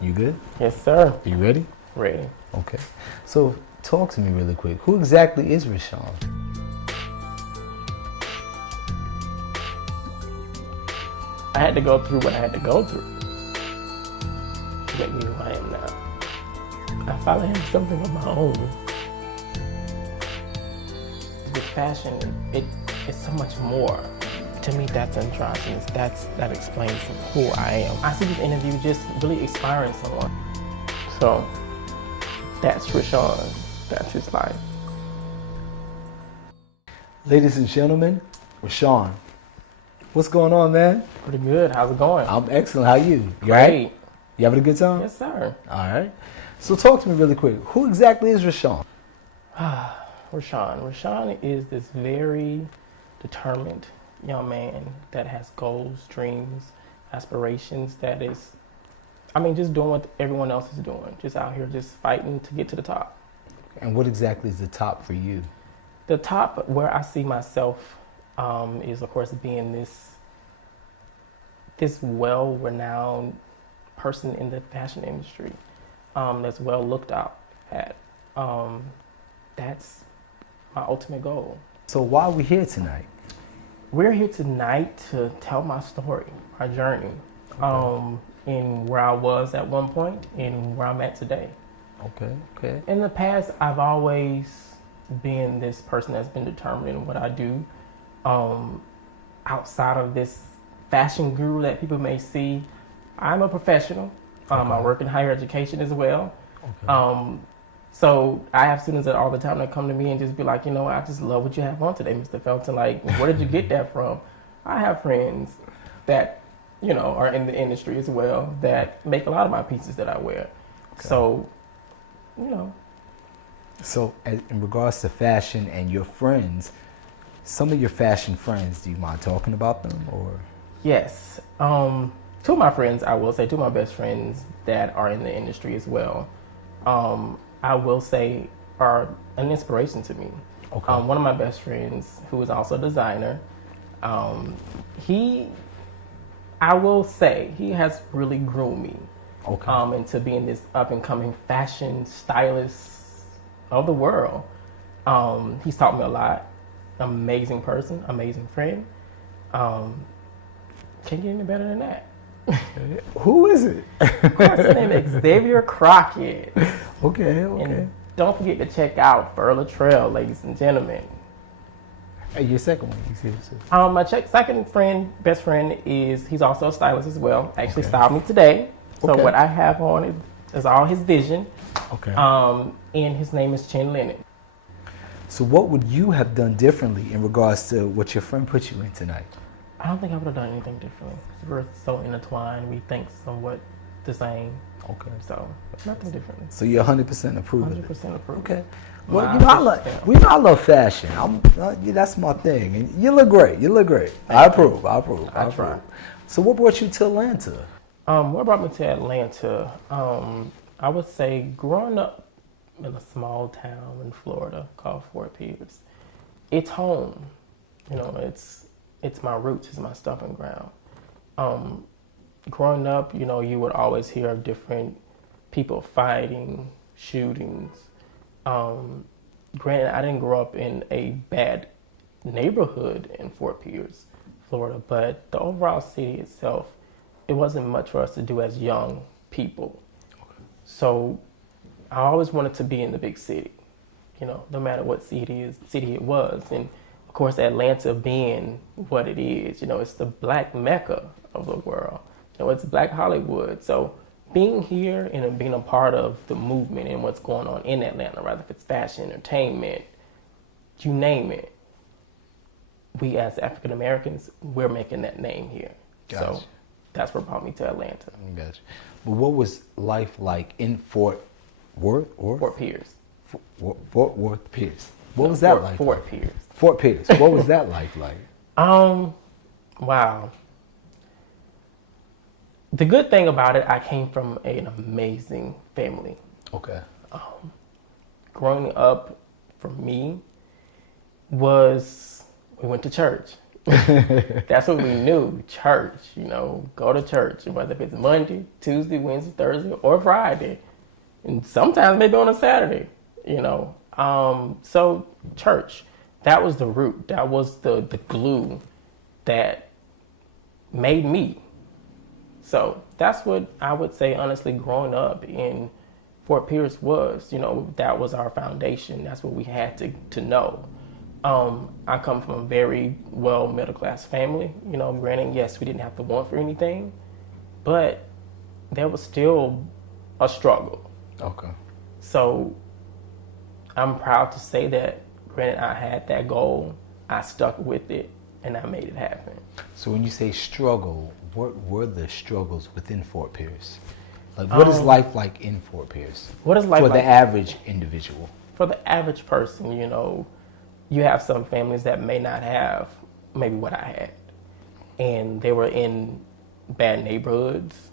You good? Yes, sir. You ready? Ready. Okay. So talk to me really quick. Who exactly is RISHAWN? I had to go through what I had to go through to make me who I am now. I finally have something of my own. With fashion, it's so much more. To me, that's androgynous. That explains who I am. I see this interview just really inspiring someone. So that's RISHAWN. That's his life. Ladies and gentlemen, RISHAWN. What's going on, man? Pretty good. How's it going? I'm excellent. How you? You Great. right? You having a good time? Yes, sir. All right. So talk to me really quick. Who exactly is RISHAWN? RISHAWN is this very determined young man that has goals, dreams, aspirations, that is, just doing what everyone else is doing. Just out here, just fighting to get to the top. And what exactly is the top for you? The top where I see myself is, of course, being this well-renowned person in the fashion industry that's well looked out at. That's my ultimate goal. So why are we here tonight? We're here tonight to tell my story, my journey, in where I was at one point and where I'm at today. Okay. In the past, I've always been this person that's been determined in what I do. Outside of this fashion guru that people may see, I'm a professional. I work in higher education as well. Okay. So I have students that all the time that come to me and just be like, I just love what you have on today, Mr. Felton. Like, where did you get that from? I have friends that, are in the industry as well that make a lot of my pieces that I wear. Okay. So, So in regards to fashion and your friends, some of your fashion friends, do you mind talking about them or? Yes. Two of my friends, I will say, two of my best friends that are in the industry as well, I will say are an inspiration to me. Okay. One of my best friends, who is also a designer, I will say, he has really groomed me into being this up-and-coming fashion stylist of the world. He's taught me a lot. Amazing person, amazing friend. Can't get any better than that. Who is it? Of course, his name is Xavier Crockett. Okay. And don't forget to check out Furla Trail, ladies and gentlemen. Hey, your second one, my second friend, best friend, he's also a stylist as well. Actually styled me today. So what I have on is all his vision. Okay. And his name is Chin Lennon. So what would you have done differently in regards to what your friend put you in tonight? I don't think I would have done anything differently. We're so intertwined. We think somewhat the same. Okay. So nothing differently. So you're 100% approve of it? 100% approve. Okay. Well, I love fashion. That's my thing. And you look great. I approve. I try. So what brought you to Atlanta? What brought me to Atlanta? I would say growing up in a small town in Florida called Fort Pierce, it's home. It's my roots, it's my stomping ground. Growing up, you would always hear of different people fighting, shootings. Granted, I didn't grow up in a bad neighborhood in Fort Pierce, Florida, but the overall city itself, it wasn't much for us to do as young people. Okay. So I always wanted to be in the big city, no matter what city it was. And of course, Atlanta being what it is, it's the black mecca of the world. It's Black Hollywood. So being here and being a part of the movement and what's going on in Atlanta, rather if it's fashion, entertainment, you name it, we as African Americans, we're making that name here. Gotcha. So that's what brought me to Atlanta. Gotcha. But what was life like in Fort Worth? Fort Pierce. Fort Worth Pierce. What was that like? Fort Pierce. Fort Pierce. What was that life like? Wow. The good thing about it, I came from an amazing family. Okay. Growing up for me was, we went to church. That's what we knew. Church, go to church, whether it's Monday, Tuesday, Wednesday, Thursday, or Friday, and sometimes maybe on a Saturday. So church, that was the root. That was the glue that made me. So that's what I would say, honestly, growing up in Fort Pierce was, that was our foundation. That's what we had to know. I come from a very well middle class family. Granted, yes, we didn't have to want for anything, but there was still a struggle. Okay. So I'm proud to say that, granted, I had that goal, I stuck with it, and I made it happen. So when you say struggle, what were the struggles within Fort Pierce? Like, what is life like in Fort Pierce? What is life for like the average individual? For the average person, you have some families that may not have maybe what I had, and they were in bad neighborhoods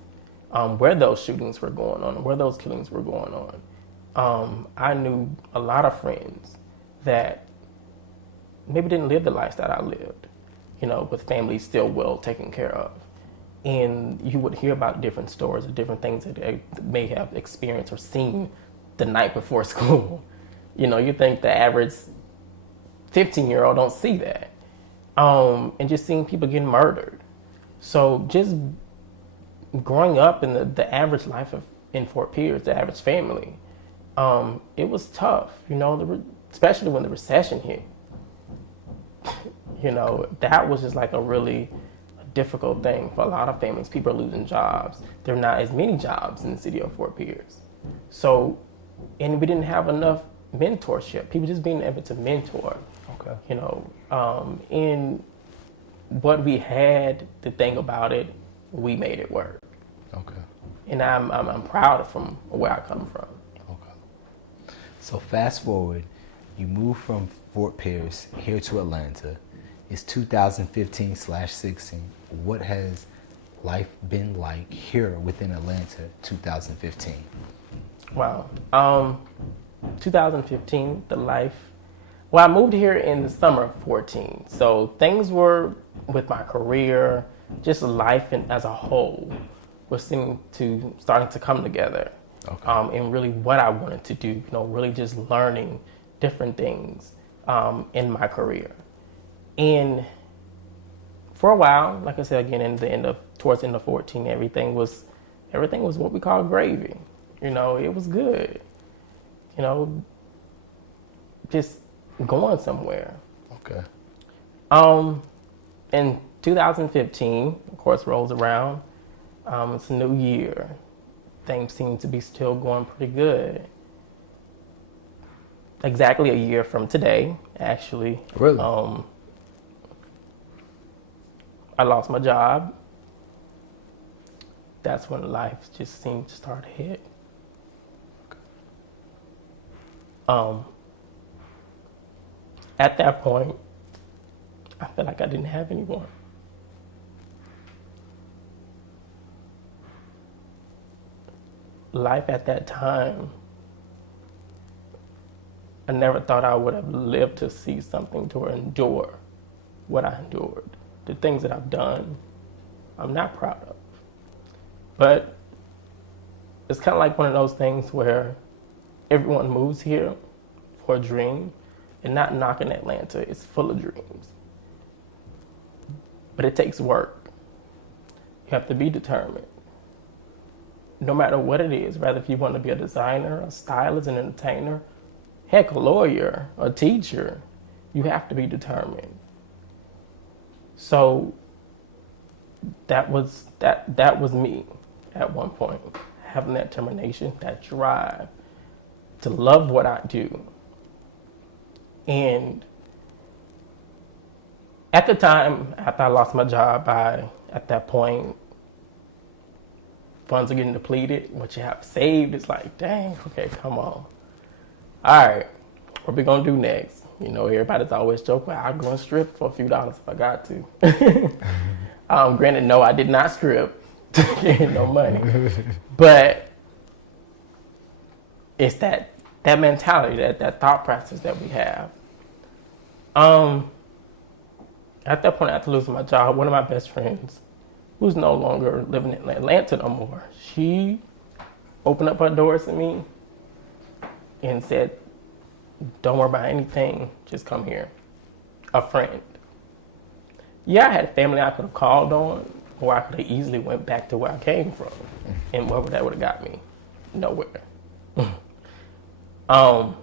where those shootings were going on, where those killings were going on. I knew a lot of friends that maybe didn't live the lifestyle I lived, with families still well taken care of. And you would hear about different stories of different things that they may have experienced or seen the night before school. You think the average 15-year-old don't see that. And just seeing people getting murdered. So just growing up in the average life in Fort Pierce, the average family, it was tough, especially when the recession hit. That was just like a really difficult thing for a lot of families. People are losing jobs. There are not as many jobs in the city of Fort Pierce. So, and we didn't have enough mentorship. People just being able to mentor. Okay. In what we had, the thing about it, we made it work. Okay. And I'm proud from where I come from. Okay. So fast forward, you move from Fort Pierce here to Atlanta. It's 2015/16. What has life been like here within Atlanta 2015? Wow. 2015, I moved here in the summer of 14. So things were, with my career, just life as a whole, was starting to come together. Okay. And really what I wanted to do, really just learning different things in my career. And for a while, like I said, again, towards the end of 14, everything was what we call gravy. It was good. Just going somewhere. Okay. In 2015, of course, rolls around. It's a new year. Things seem to be still going pretty good. Exactly a year from today, actually. Really? I lost my job. That's when life just seemed to start to hit. At that point, I felt like I didn't have anyone. Life at that time, I never thought I would have lived to see something to endure what I endured. The things that I've done, I'm not proud of. But it's kind of like one of those things where everyone moves here for a dream, and not knocking Atlanta. It's full of dreams. But it takes work. You have to be determined. No matter what it is, whether if you want to be a designer, a stylist, an entertainer, heck, a lawyer, a teacher, you have to be determined. So that was me at one point, having that determination, that drive to love what I do. And at the time, after I lost my job, at that point, funds are getting depleted. What you have saved is like, dang, okay, come on. All right, what we gonna do next? Everybody's always joking, well, I'll go and strip for a few dollars if I got to. Granted, no, I did not strip to get no money. But it's that mentality, that thought process that we have. At that point, after losing my job, one of my best friends, who's no longer living in Atlanta no more, she opened up her doors to me and said, don't worry about anything, just come here. A friend. Yeah, I had family I could have called on, or I could have easily went back to where I came from. And where that would have got me? Nowhere. Of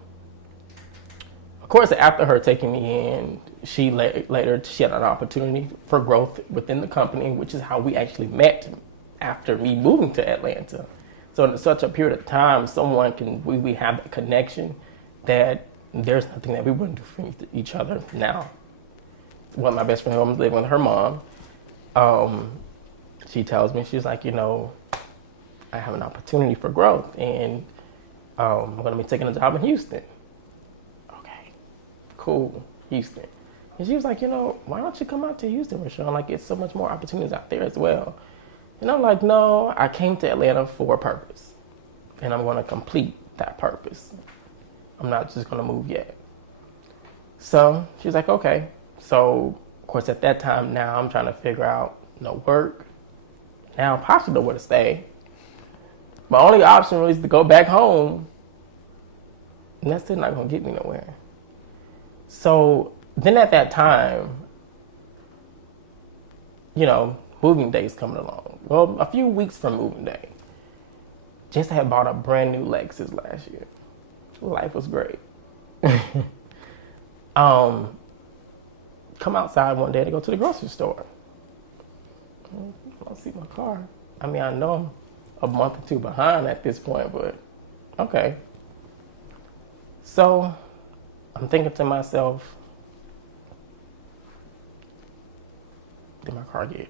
course, after her taking me in, she later she had an opportunity for growth within the company, which is how we actually met after me moving to Atlanta. So in such a period of time, we have a connection that there's nothing that we wouldn't do for each other now. One of my best friends was living with her mom. She tells me, she's like, I have an opportunity for growth, and I'm going to be taking a job in Houston. Okay, cool, Houston. And she was like, why don't you come out to Houston, RISHAWN? Like, it's so much more opportunities out there as well. And I'm like, no, I came to Atlanta for a purpose, and I'm going to complete that purpose. I'm not just going to move yet. So she's like, okay. So, of course, at that time now, I'm trying to figure out work. Now, possibly know where to stay. My only option really is to go back home, and that's still not going to get me nowhere. So then at that time, moving day is coming along. Well, a few weeks from moving day, Jess had bought a brand new Lexus last year. Life was great. Come outside one day to go to the grocery store. I don't see my car. I mean, I know I'm a month or two behind at this point, but okay. So I'm thinking to myself, did my car get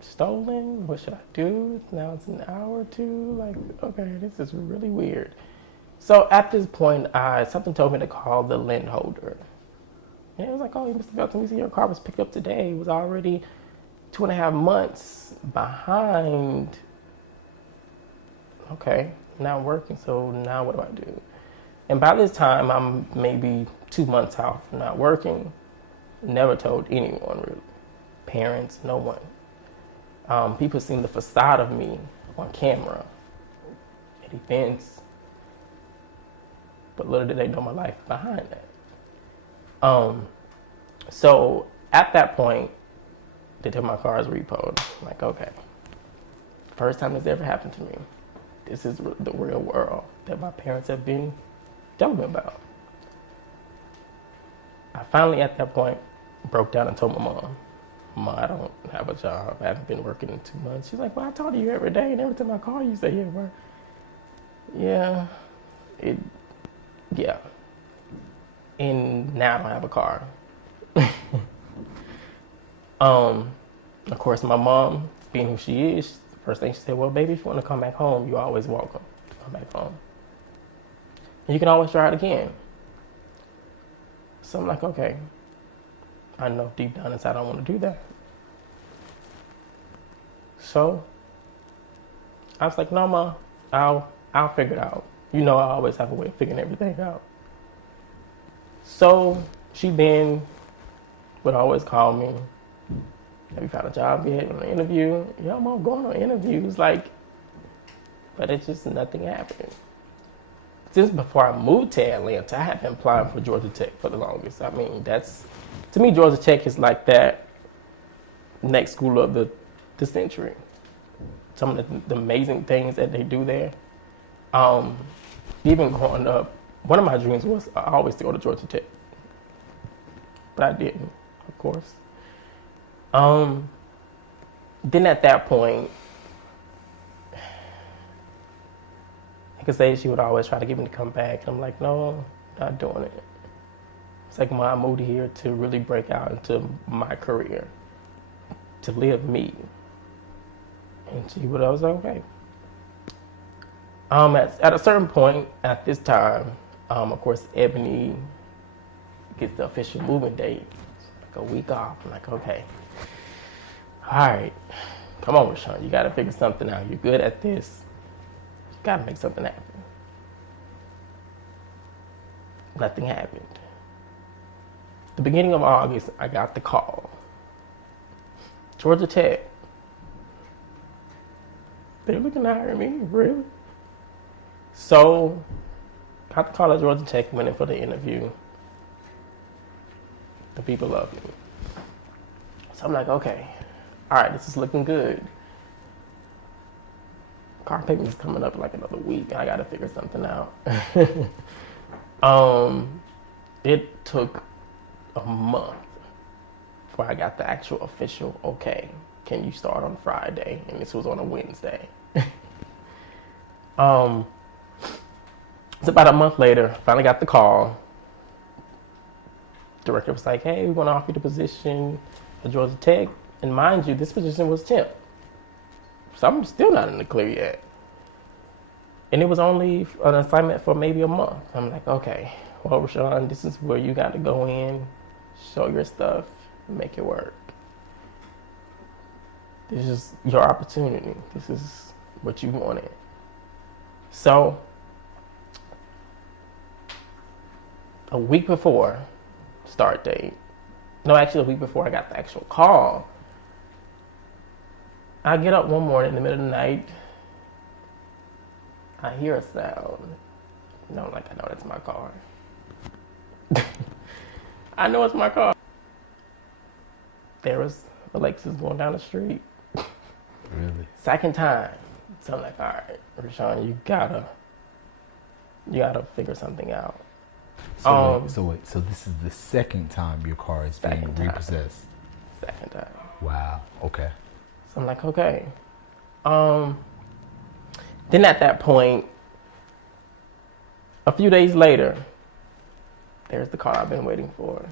stolen? What should I do? Now it's an hour or two. Like, okay, this is really weird. So at this point, something told me to call the lien holder. And it was like, oh, Mr. Felton, we see your car was picked up today. It was already 2.5 months behind. Okay, now I'm working, so now what do I do? And by this time, I'm maybe 2 months out from not working. Never told anyone, really. Parents, no one. People seen the facade of me on camera at events, but little did they know my life behind that. So at that point, they took my car as repoed. I'm like, okay, first time this ever happened to me. This is the real world that my parents have been telling me about. I finally, at that point, broke down and told my mom, Mom, I don't have a job. I haven't been working in 2 months. She's like, well, I talk to you every day, and every time I call you, say you're at work. Yeah, yeah. And now I don't have a car. Of course, my mom, being who she is, first thing she said, well, baby, if you want to come back home, you're always welcome to come back home. And you can always try it again. So I'm like, okay. I know deep down inside I don't want to do that. So I was like, no, Ma, I'll figure it out. I always have a way of figuring everything out. So she then would always call me. Have you found a job yet? On an interview? Yeah, I'm going on interviews. But it's just nothing happened. Since before I moved to Atlanta, I had been applying for Georgia Tech for the longest. I mean, to me, Georgia Tech is like that next school of the century. Some of the amazing things that they do there. Even growing up, one of my dreams was always to go to Georgia Tech. But I didn't, of course. Then at that point, I could say she would always try to get me to come back. And I'm like, no, not doing it. It's like, Mom, I moved here to really break out into my career, to live me. And she would always say, okay. At a certain point at this time, of course, Ebony gets the official moving date. It's like a week off. I'm like, okay. All right. Come on, RISHAWN. You got to figure something out. You're good at this. You got to make something happen. Nothing happened. The beginning of August, I got the call. Georgia Tech. They're looking to hire me, really? So, got the call at Georgia Tech, went in for the interview. The people love me. So I'm like, okay, all right, this is looking good. Car payment is coming up in like another week. I got to figure something out. It took a month before I got the actual official, okay, can you start on Friday? And this was on a Wednesday. It's about a month later, finally got the call. Director was like, hey, we want to offer you the position at Georgia Tech. And mind you, this position was temp. So I'm still not in the clear yet. And it was only an assignment for maybe a month. I'm like, okay, well, RISHAWN, this is where you got to go in, show your stuff, make it work. This is your opportunity. This is what you wanted. So, a week before start date, no, actually a week before I got the actual call, I get up one morning in the middle of the night, I hear a sound. No, like I know that's my car. I know it's my car. There was a Lexus going down the street. Really? Second time. So I'm like, all right, RISHAWN, you gotta figure something out. So wait, so this is the second time your car is being repossessed? Second time. Wow, okay. So I'm like, okay. Then at that point, a few days later, there's the call I've been waiting for.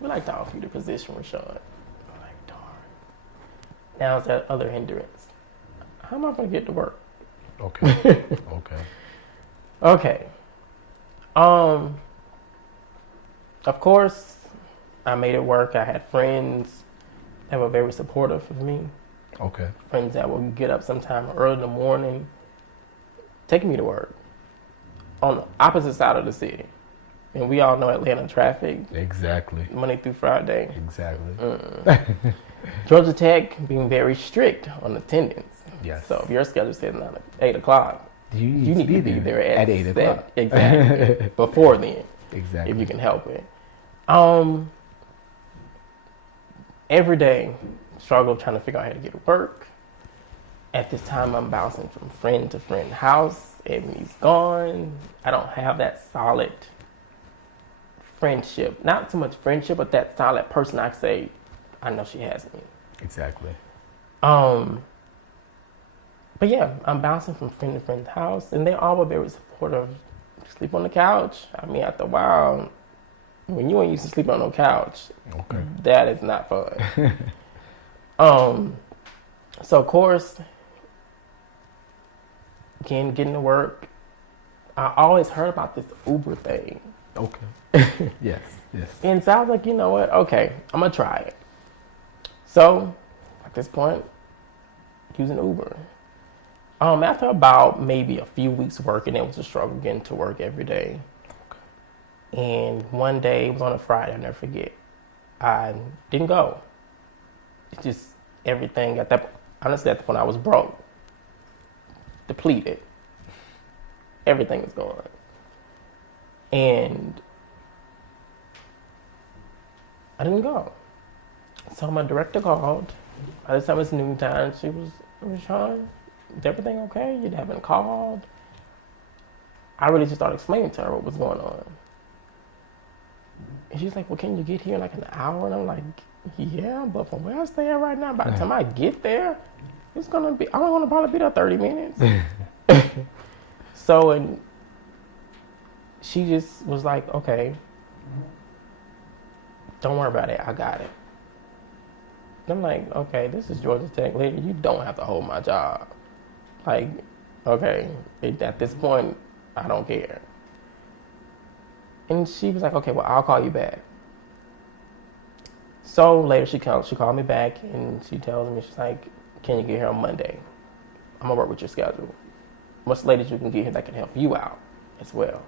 We'd like to offer you the position, RISHAWN. I'm like, darn. Now it's that other hindrance. How am I going to get to work? Okay. Okay. Of course, I made it work. I had friends that were very supportive of me. Okay. Friends that would get up sometime early in the morning, taking me to work on the opposite side of the city. And we all know Atlanta traffic. Exactly. Monday through Friday. Exactly. Georgia Tech being very strict on attendance. Yes. So if your schedule says 8 o'clock, you need to be there at 8 o'clock. Exactly. Before then. Exactly. If you can help it. Every day, struggle trying to figure out how to get to work. At this time, I'm bouncing from friend to friend house. Ebony's gone. I don't have that solid friendship. Not so much friendship, but that solid person I say, I know she has me. Exactly. But yeah, I'm bouncing from friend to friend's house, and they all were very supportive. Sleep on the couch. I mean, after a while, when you ain't used to sleep on no couch, okay, that is not fun. So of course, again, getting to work, I always heard about this Uber thing. Okay. Yes. And so I was like, you know what? Okay, I'm gonna try it. So at this point, using Uber. After about maybe a few weeks working, it was a struggle getting to work every day. Okay. And one day, it was on a Friday, I'll never forget. I didn't go. It's just everything at that point I was broke, depleted. Everything was gone. And I didn't go. So my director called. By this time it's noontime. She was, RISHAWN, is everything okay? You haven't called? I really just started explaining to her what was going on. And she's like, well, can you get here in like an hour? And I'm like, yeah, but from where I stay at right now, by the time I get there, it's gonna be, I'm gonna probably be there 30 minutes. So, and she just was like, okay, don't worry about it, I got it. I'm like, okay, this is Georgia Tech, lady, you don't have to hold my job. Like, okay, at this point, I don't care. And she was like, okay, well, I'll call you back. So later she called me back and she tells me, she's like, can you get here on Monday? I'm gonna work with your schedule. What's the latest you can get here that can help you out as well?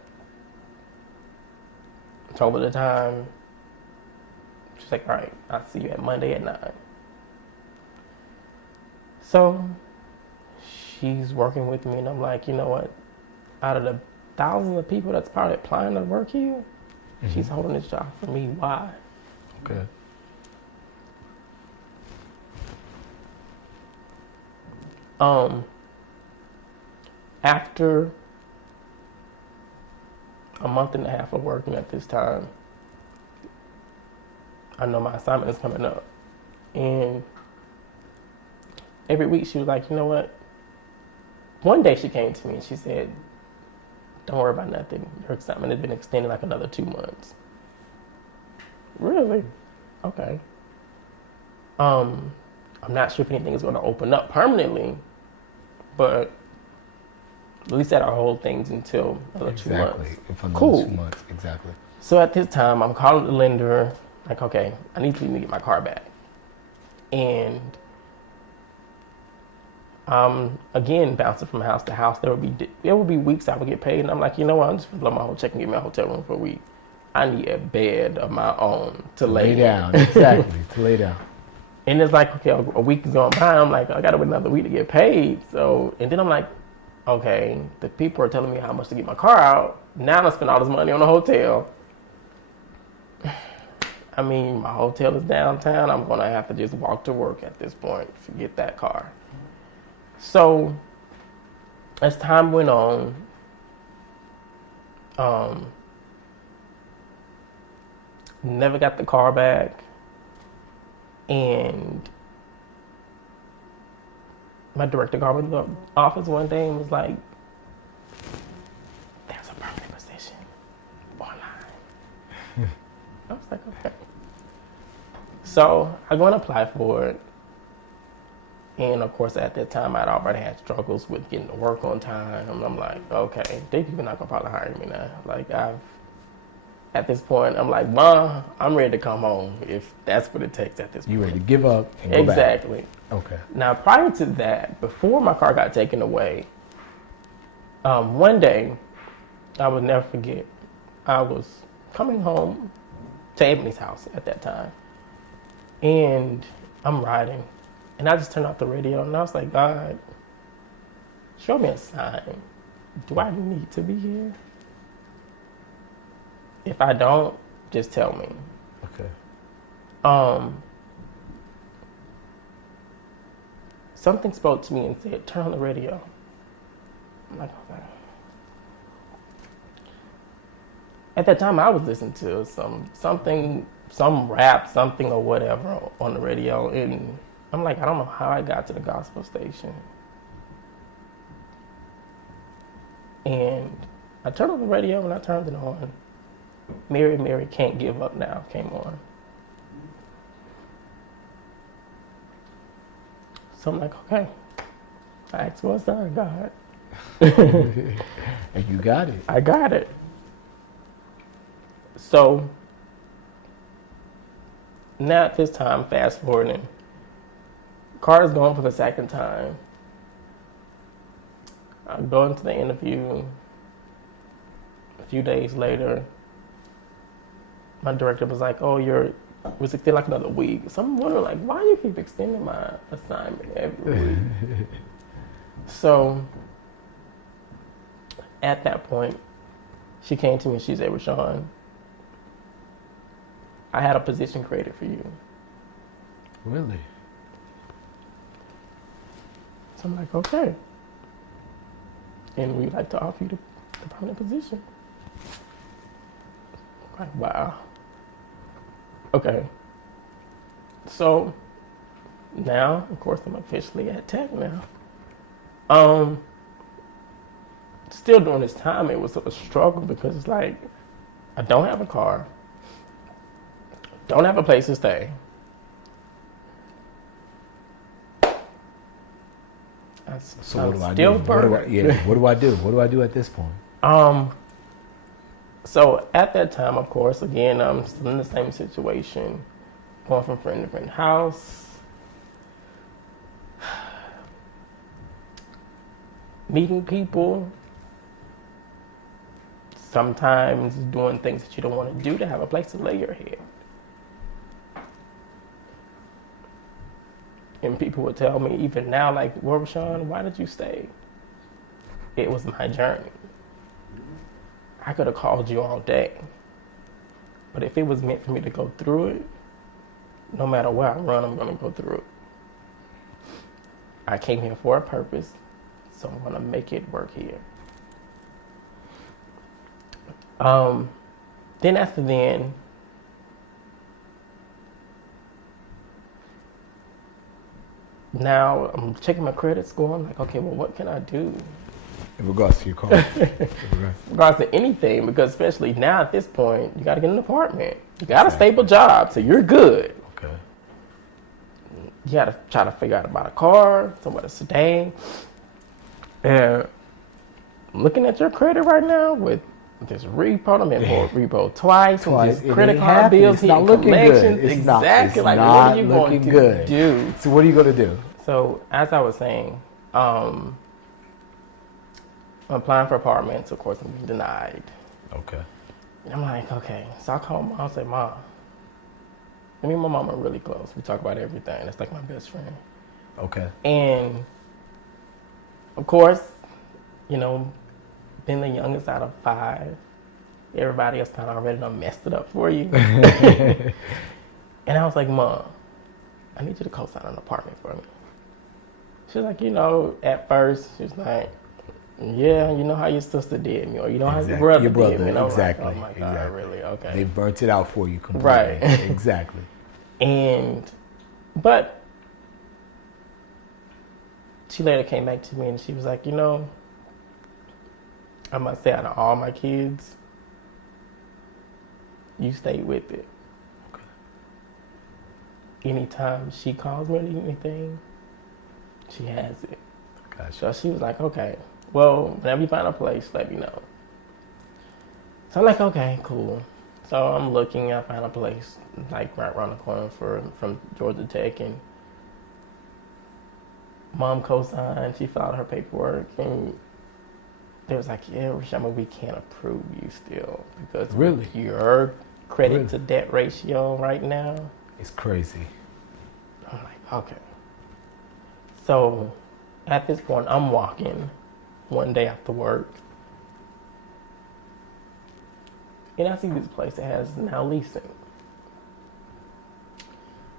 Told her the time. She's like, all right, I'll see you at Monday at 9. So she's working with me, and I'm like, you know what? Out of the thousands of people that's probably applying to work here, she's holding this job for me. Why? Okay. After a month and a half of working at this time, I know my assignment is coming up. And every week she was like, you know what? One day she came to me and she said, don't worry about nothing. Your assignment has been extended like another 2 months. Really? Okay. I'm not sure if anything is going to open up permanently, but at least that our whole things until another 2 months. Exactly. For another Cool. 2 months. Exactly. So at this time, I'm calling the lender, like, okay, I need to get my car back. And again, bouncing from house to house. There would be weeks I would get paid, and I'm like, you know what? I'm just gonna blow my whole check and give me a hotel room for a week. I need a bed of my own to lay down. Exactly. To lay down. And it's like, okay, a week is going by. I'm like, I gotta wait another week to get paid. So, and then I'm like, okay, the people are telling me how much to get my car out. Now I spend all this money on a hotel. I mean, my hotel is downtown. I'm gonna have to just walk to work at this point to get that car. So, as time went on, never got the car back, and my director called me to the office one day and was like, there's a permanent position online. I was like, okay. So I go and apply for it. And of course, at that time, I'd already had struggles with getting to work on time. And I'm like, okay, they people not gonna probably hire me now. Like at this point, I'm like, Mom, I'm ready to come home if that's what it takes at this point. You ready to give up and go Exactly. back. Okay. Now, prior to that, before my car got taken away, one day, I would never forget, I was coming home to Ebony's house at that time. And I'm riding. And I just turned off the radio and I was like, God, show me a sign. Do I need to be here? If I don't, just tell me. Okay. Something spoke to me and said, turn on the radio. I'm like, okay. At that time, I was listening to some rap, something or whatever on the radio. And I'm like, I don't know how I got to the gospel station. And I turned on the radio and I turned it on. Mary, Mary Can't Give Up Now came on. So I'm like, okay. I asked for a sign, God. And you got it. I got it. So now at this time, fast forwarding, car is going for the second time. I'm going to the interview. A few days later, my director was like, oh, was extended like another week. So I'm wondering, like, why do you keep extending my assignment every week? So at that point, she came to me and she said, RISHAWN, I had a position created for you. Really? So I'm like, okay. And we'd like to offer you the permanent position. I'm like, wow. Okay. So now, of course, I'm officially at Tech now. Still during this time, it was a struggle because it's like, I don't have a car, don't have a place to stay. So what do I do? What do I do? What do I do at this point? So at that time, of course, again, I'm still in the same situation, going from friend to friend house, meeting people, sometimes doing things that you don't want to do to have a place to lay your head. And people would tell me, even now, like, well, RISHAWN, why did you stay? It was my journey. I could have called you all day. But if it was meant for me to go through it, no matter where I run, I'm going to go through it. I came here for a purpose, so I'm going to make it work here. Then after then, now I'm checking my credit score. I'm like, okay, well, what can I do? In regards to your car. In regards to anything, because especially now at this point, you got to get an apartment. You got a stable job, so you're good. Okay. You got to try to figure out about a car, somewhere to stay. And looking at your credit right now with this repo, I'm in repo twice. Credit card bills, not looking good. It's exactly. Not, like, what are you going to good. do? So what are you going to do? So as I was saying, I'm applying for apartments. Of course, I'm being denied. Okay. And I'm like, okay. So I call Mom. I say, Mom, me and my mom are really close. We talk about everything. That's like my best friend. Okay. And of course, you know, being the youngest out of 5, everybody else kind of already done messed it up for you. And I was like, Mom, I need you to co-sign an apartment for me. She's like, you know, at first, she's like, yeah, you know how your sister did me, or you know how your brother did me. And exactly. Like, oh my God, really? Okay. They burnt it out for you completely. Right. Exactly. But she later came back to me and she was like, you know, I must say out of all my kids, you stayed with it. Okay. Anytime she calls me or anything, she has it. Gotcha. So she was like, okay, well, whenever you find a place, let me know. So I'm like, okay, cool. So I'm looking, I found a place like right around the corner from Georgia Tech, and Mom co-signed, she filed her paperwork, and they was like, yeah, RISHAWN, we can't approve you still because your credit to debt ratio right now, it's crazy. I'm like, okay. So at this point, I'm walking one day after work, and I see this place that has now leasing.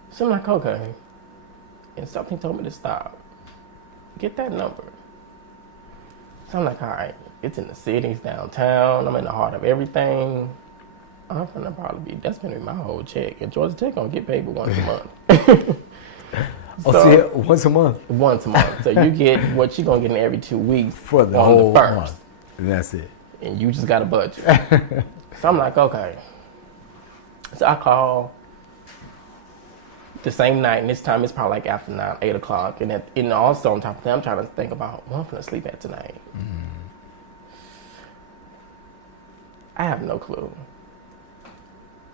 So I'm like, okay. And something told me to stop. Get that number. So I'm like, all right, it's in the city, it's downtown, I'm in the heart of everything. I'm gonna probably be, that's gonna be my whole check. And Georgia Tech gonna get paid once a month. Once a month? Once a month. So you get what you're gonna get in every 2 weeks for the whole first month. And that's it. And you just got a budget. So I'm like, okay. So I call the same night, and this time it's probably like after 9, 8 o'clock. And also on top of that, I'm trying to think about what I'm gonna sleep at tonight. I have no clue.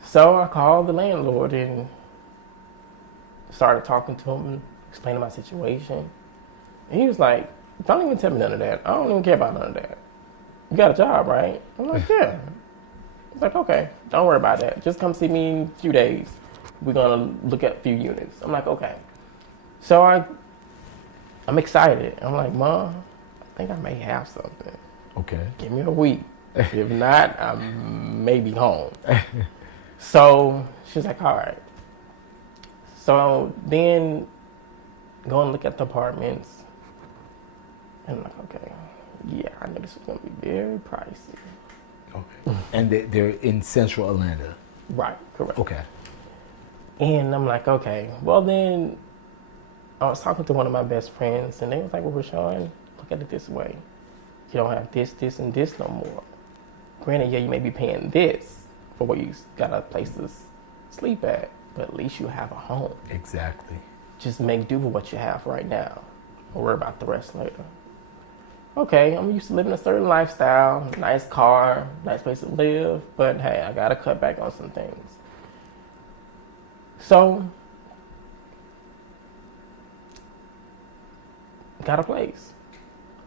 So I called the landlord and started talking to him, explaining my situation. And he was like, don't even tell me none of that. I don't even care about none of that. You got a job, right? I'm like, yeah. He's like, okay, don't worry about that. Just come see me in a few days. We're gonna look at a few units. I'm like, okay. So I'm excited. I'm like, Mom, I think I may have something. Okay. Give me a week. If not, I may be home. So she's like, all right. So then go and look at the apartments. And I'm like, okay, yeah, I know this is gonna be very pricey. Okay. And they're in central Atlanta. Right, correct. Okay. And I'm like, okay. Well then, I was talking to one of my best friends, and they was like, well, RISHAWN, look at it this way. You don't have this, this, and this no more. Granted, yeah, you may be paying this for where you got a place to sleep at, but at least you have a home. Exactly. Just make do with what you have right now. Don't worry about the rest later. Okay, I'm used to living a certain lifestyle, nice car, nice place to live, but hey, I gotta cut back on some things. So, got a place,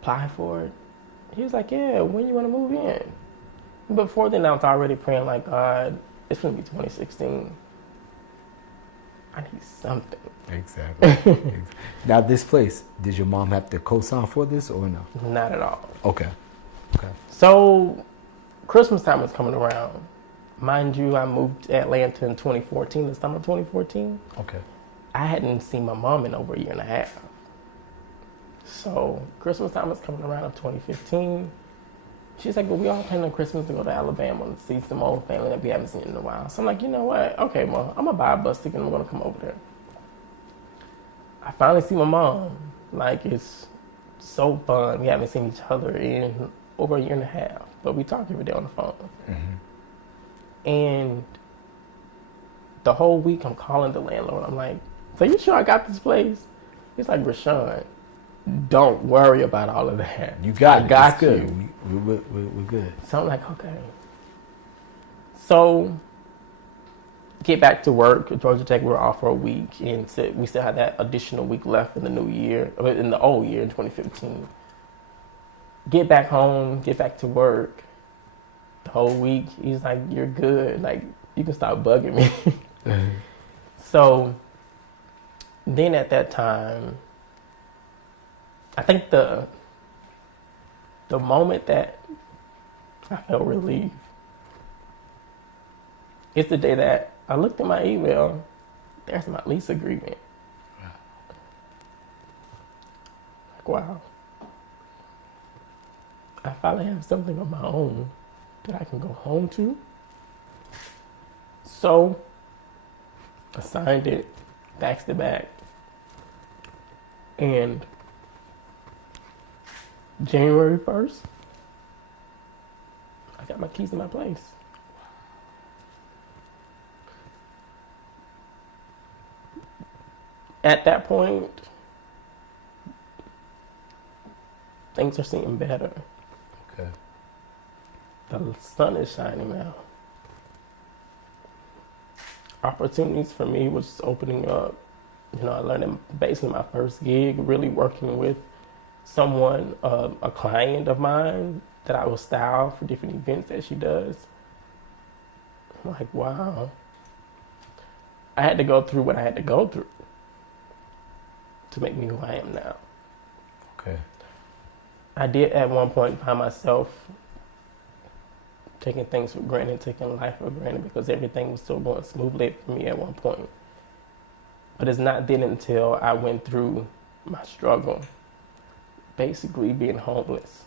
apply for it. He was like, yeah, when you wanna move in? Before then, I was already praying like, God, it's gonna be 2016. I need something. Exactly. Now, this place, did your mom have to co-sign for this or no? Not at all. Okay. Okay. So Christmas time was coming around. Mind you, I moved to Atlanta in 2014, the summer of 2014. Okay. I hadn't seen my mom in over a year and a half. So Christmas time was coming around of 2015. She's like, well, we all plan on Christmas to go to Alabama and see some old family that we haven't seen in a while. So I'm like, you know what? Okay, well, I'm going to buy a bus ticket and I'm going to come over there. I finally see my mom. Like, it's so fun. We haven't seen each other in over a year and a half, but we talk every day on the phone. Mm-hmm. And the whole week I'm calling the landlord. I'm like, so you sure I got this place? He's like, RISHAWN, don't worry about all of that. You got it. I got it's good. you. We're good. So I'm like, okay. So get back to work at Georgia Tech. We were off for a week, and so we still had that additional week left in the new year, in the old year in 2015. Get back home, get back to work. The whole week, he's like, you're good. Like, you can stop bugging me. Mm-hmm. So then at that time, I think the moment that I felt relief is the day that I looked at my email. There's my lease agreement. Like, wow. I finally have something of my own that I can go home to. So I signed it, faxed it back, and January 1st, I got my keys to my place. At that point, things are seeming better. Okay. The sun is shining now. Opportunities for me was opening up. You know, I learned that basically my first gig, really working with someone, a client of mine that I will style for different events that she does. I'm like, wow. I had to go through what I had to go through to make me who I am now. Okay. I did at one point find myself taking things for granted, taking life for granted because everything was still going smoothly for me at one point. But it's not then until I went through my struggle, basically being homeless.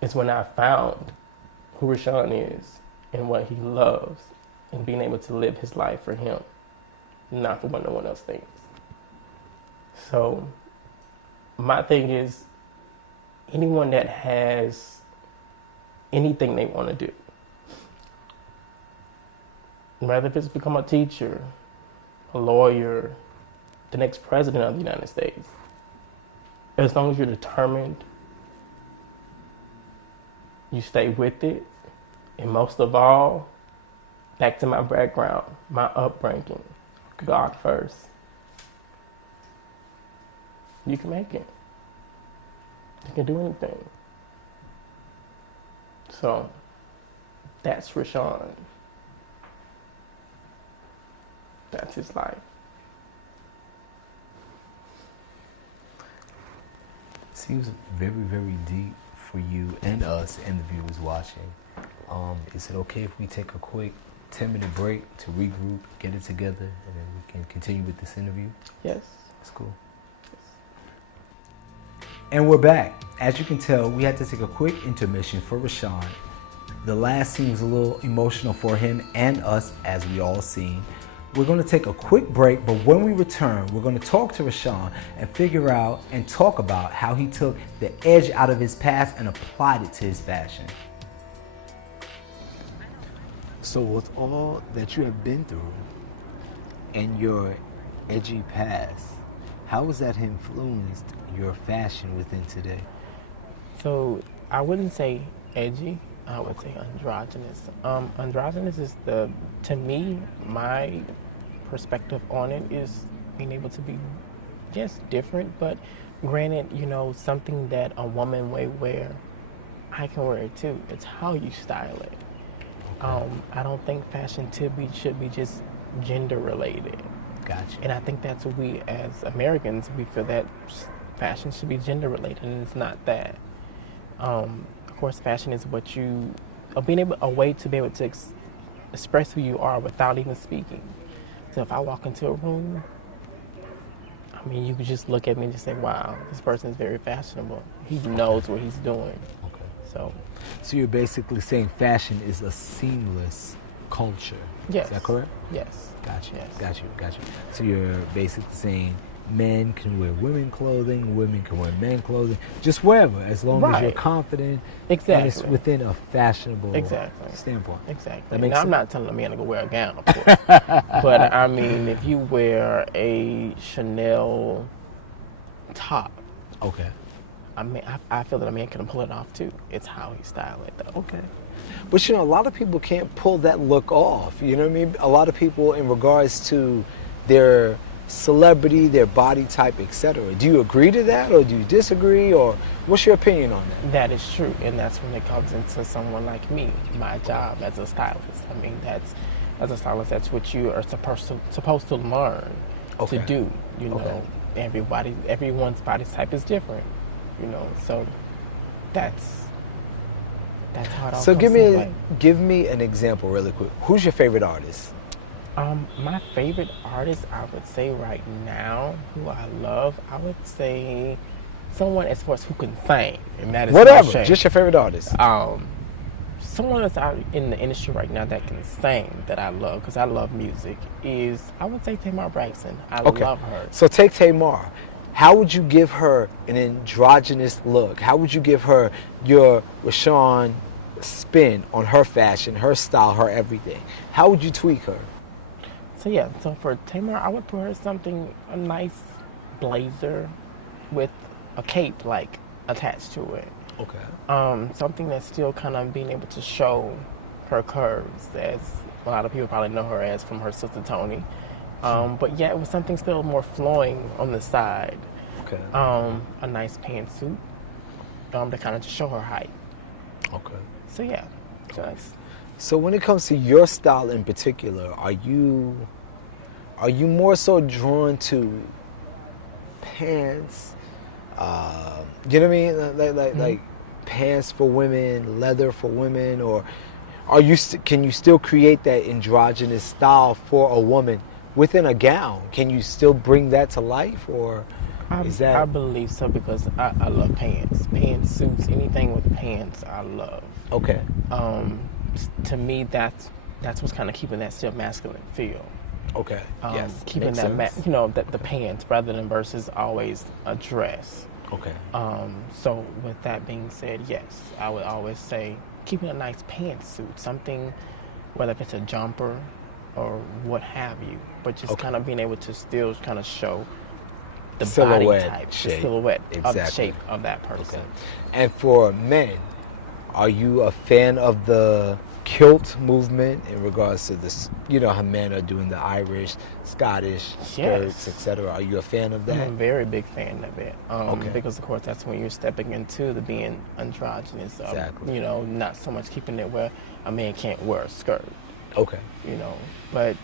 It's when I found who RISHAWN is and what he loves and being able to live his life for him, not for what no one else thinks. So my thing is, anyone that has anything they want to do, whether if it's become a teacher, a lawyer, the next president of the United States, as long as you're determined, you stay with it, and most of all, back to my background, my upbringing, God first, you can make it. You can do anything. So, that's RISHAWN. That's his life. Seems very, very deep for you and us and the viewers watching. Is it okay if we take a quick 10-minute break to regroup, get it together, and then we can continue with this interview? Yes. That's cool. And we're back. As you can tell, we had to take a quick intermission for RISHAWN. The last scene was a little emotional for him and us, as we all seen. We're going to take a quick break, but when we return, we're going to talk to RISHAWN and figure out and talk about how he took the edge out of his past and applied it to his fashion. So with all that you have been through and your edgy past, how has that influenced your fashion within today? So I wouldn't say edgy. I would say androgynous. Androgynous is to me, my perspective on it is being able to be, yes, different, but granted, you know, something that a woman may wear, I can wear it too. It's how you style it. Okay. I don't think fashion should be just gender related. Gotcha. And I think that's what we as Americans, we feel that fashion should be gender related, and it's not that. Of course, fashion is what you, a way to be able to express who you are without even speaking. So if I walk into a room, I mean, you could just look at me and just say, wow, this person is very fashionable. He knows what he's doing. Okay. So you're basically saying fashion is a seamless culture. yes. Is that correct? Yes. Gotcha. Yes. Gotcha. So you're basically saying men can wear women clothing, women can wear men clothing, just wherever, as long as you're Right. confident Exactly. and it's within a fashionable Exactly. standpoint. Exactly. That makes Now, I'm sense? not telling a man to go wear a gown, of course. But I mean, if you wear a Chanel top, Okay. I mean, I feel that a man can pull it off too. It's how he style it, though. Okay. But a lot of people can't pull that look off. You know what I mean? A lot of people, in regards to their celebrity, their body type, etc. Do you agree to that, or do you disagree, or what's your opinion on that? That is true, and that's when it comes into someone like me, my job as a stylist. I mean, as a stylist, that's what you are supposed to learn Okay. to do. You know, Okay. everyone's body type is different. You know, so that's how it all So comes give into play. me an example really quick. Who's your favorite artist? My favorite artist, I would say right now, who I love, I would say someone as far as who can sing, and that is Whatever, no shame. just your favorite artist. Someone that's out in the industry right now that can sing, that I love, because I love music, is, I would say, Tamar Braxton. I love her. So take Tamar. How would you give her an androgynous look? How would you give her your RISHAWN spin on her fashion, her style, her everything? How would you tweak her? So yeah, so for Tamar, I would put her a nice blazer with a cape like attached to it. Okay. Something that's still kind of being able to show her curves, as a lot of people probably know her as from her sister Toni. But yeah, it was something still more flowing on the side. Okay. A nice pantsuit to kind of just show her height. Okay. So yeah, so that's. So when it comes to your style in particular, are you more so drawn to pants? You know what I mean? Like pants for women, leather for women, or can you still create that androgynous style for a woman within a gown? Can you still bring that to life, or is that? I believe so, because I love pants, suits, anything with pants, I love. Okay. To me, that's what's kind of keeping that still masculine feel. Okay. Yes. Keeping Makes that, sense. the pants rather than versus always a dress. Okay. So with that being said, yes, I would always say keeping a nice pantsuit, something, whether if it's a jumper or what have you, but just kind of being able to still kind of show the Silhouette body type, shape. the silhouette of the Exactly. shape of that person. Okay. And for men, are you a fan of the kilt movement in regards to this? You know how men are doing the Irish, Scottish skirts, Yes. etc. Are you a fan of I'm that? a very big fan of it. Okay. Because of course that's when you're stepping into the being androgynous. Exactly. You know, not so much keeping it where a man can't wear a skirt. Okay. You know, but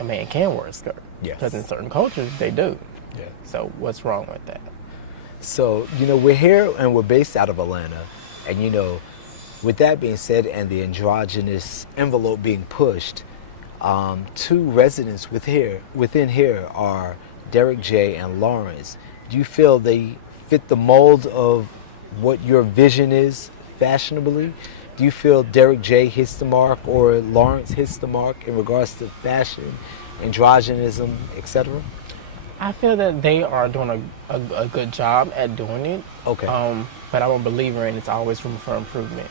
a man can wear a skirt. Yes. Because in certain cultures they do. Yeah. So what's wrong with that? So, we're here and we're based out of Atlanta. And, with that being said and the androgynous envelope being pushed, two residents within here are Derek J. and Lawrence. Do you feel they fit the mold of what your vision is fashionably? Do you feel Derek J. hits the mark or Lawrence hits the mark in regards to fashion, androgynism, etc.? I feel that they are doing a good job at doing it. Okay. But I'm a believer in it's always room for improvement.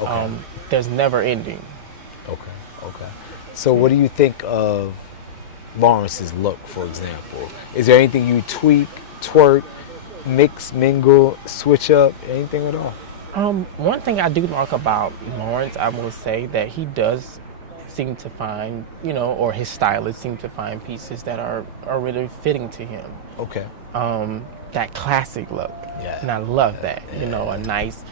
Okay. There's never ending. Okay. So what do you think of Lawrence's look, for example? Is there anything you tweak, twerk, mix, mingle, switch up, anything at all? One thing I do like about Lawrence, I will say that he does seem to find, or his stylists seem to find pieces that are really fitting to him. Okay. That classic look. Yeah. And I love that. A nice,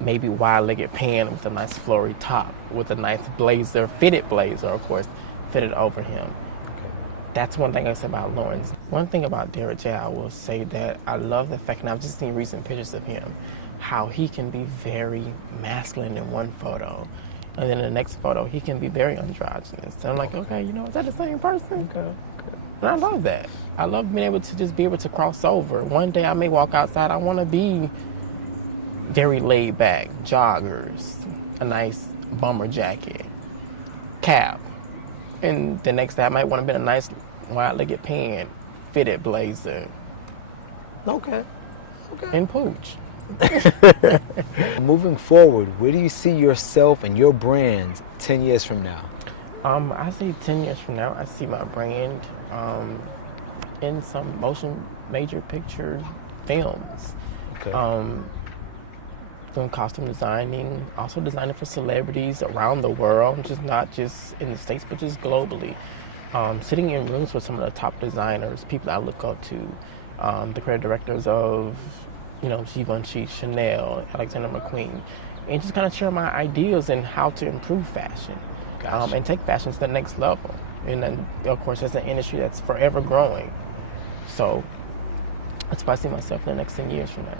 maybe wide-legged pant with a nice flory top, with a nice blazer, fitted blazer, of course, fitted over him. Okay. That's one thing I say about Lawrence. One thing about Derek J, I will say that I love the fact, and I've just seen recent pictures of him, how he can be very masculine in one photo, and then in the next photo he can be very androgynous. And I'm like, okay, you know, is that the same person? Okay. And I love that. I love being able to just be able to cross over. One day I may walk outside, I want to be very laid back, joggers, a nice bomber jacket, cap. And the next day I might want to be in a nice wide-legged pant, fitted blazer, Okay. and pooch. Moving forward, where do you see yourself and your brand 10 years from now? I see 10 years from now, I see my brand in some motion major picture films. Okay. Doing costume designing, also designing for celebrities around the world, just not just in the States, but just globally. Sitting in rooms with some of the top designers, people I look up to, the creative directors of, you know, Givenchy, Chanel, Alexander McQueen, and just kind of share my ideas and how to improve fashion, Gotcha. and take fashion to the next level. And then, of course, that's an industry that's forever growing. So that's why I see myself in the next 10 years from now.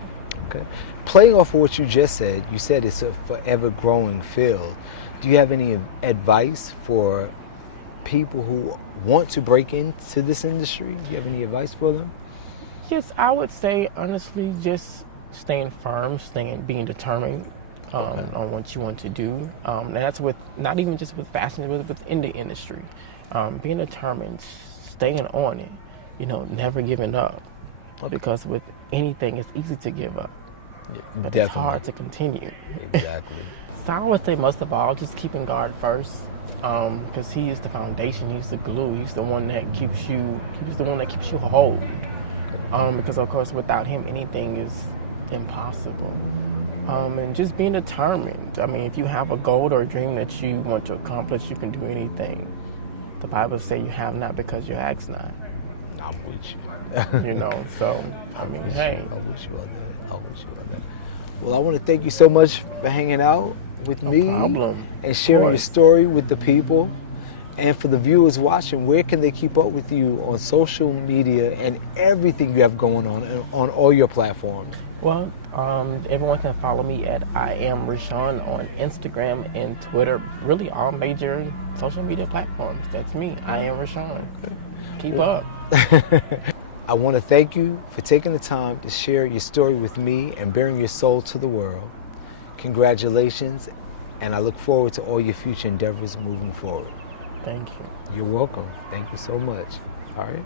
Okay. Playing off of what you just said, you said it's a forever growing field. Do you have any advice for people who want to break into this industry? Do you have any advice for them? Yes, I would say honestly, just staying firm, being determined on what you want to do. And that's with not even just with fashion, but within the industry. Being determined, staying on it, you know, never giving up. Because with anything, it's easy to give up, but Definitely. it's hard to continue. Exactly. So I would say most of all, just keeping God first, because He is the foundation. He's the glue. He's the one that keeps you. He's the one that keeps you whole. Because of course, without Him, anything is impossible. And just being determined. I mean, if you have a goal or a dream that you want to accomplish, you can do anything. The Bible says you have not because you ask not. I'm with you. You know, so I mean, hey. I wish you all that. I wish you all that. Well, I want to thank you so much for hanging out with me problem. and Of sharing your course. story with the people. And for the viewers watching, where can they keep up with you on social media and everything you have going on all your platforms? Well, everyone can follow me at I am RISHAWN on Instagram and Twitter, really all major social media platforms. That's me, I am RISHAWN. Keep up. I want to thank you for taking the time to share your story with me and bearing your soul to the world. Congratulations, and I look forward to all your future endeavors moving forward. Thank you. You're welcome. Thank you so much. All right.